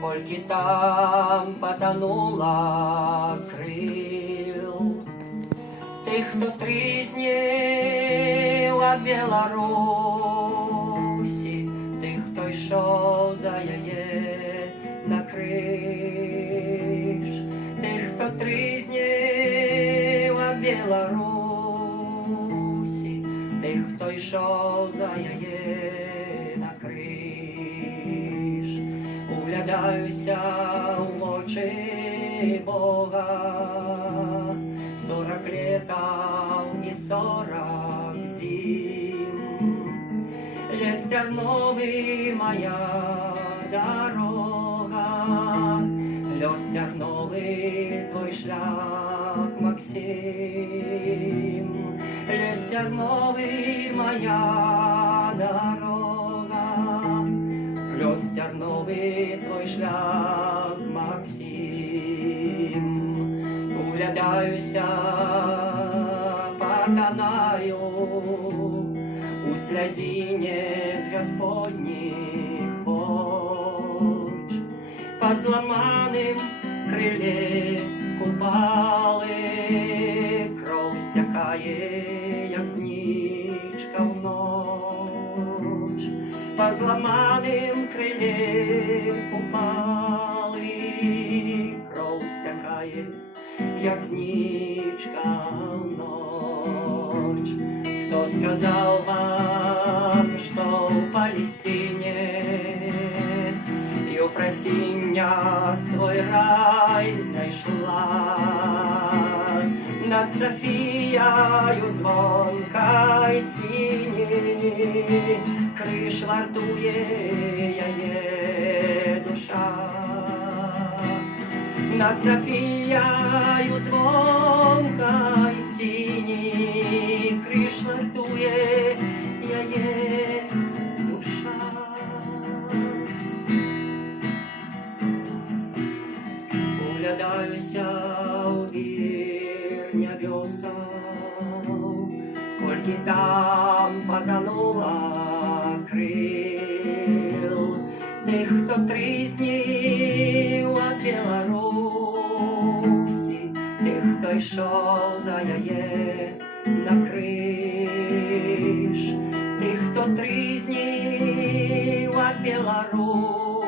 Кольки там потонула крил тих, хто трізнів від Білорусі, тих, хто йшов за яє на криш, тих, хто трізнів від Білорусі, тих, хто йшов за яє на криш. Углядаюся в очі Бога, 40 летов и 40 зим. Лес терновый моя дорога, лес терновый твой шлях, Максим. Лес терновый моя дорога, лес терновый твой шлях, Максим. Углядаюся, потонаю у слезине Господних поч. По зламаним крилі купали, кров стякає, як знічка в ноч. По зламаним крилі купали, кров стякає, як знічка в ноч. Хто сказав вам, що в Палестині Єфросиня свой рай знайшла? Над Софією звонка й синій криш вартує яє душа. Над Софією звонка й синій криш вартує яє душа. Углядаюся у вір небесов, кольки там потонула крил тих, хто трізнів від Білорусі, тих, хто йшов за яє на криш, тих, хто трізнів від Білорусі,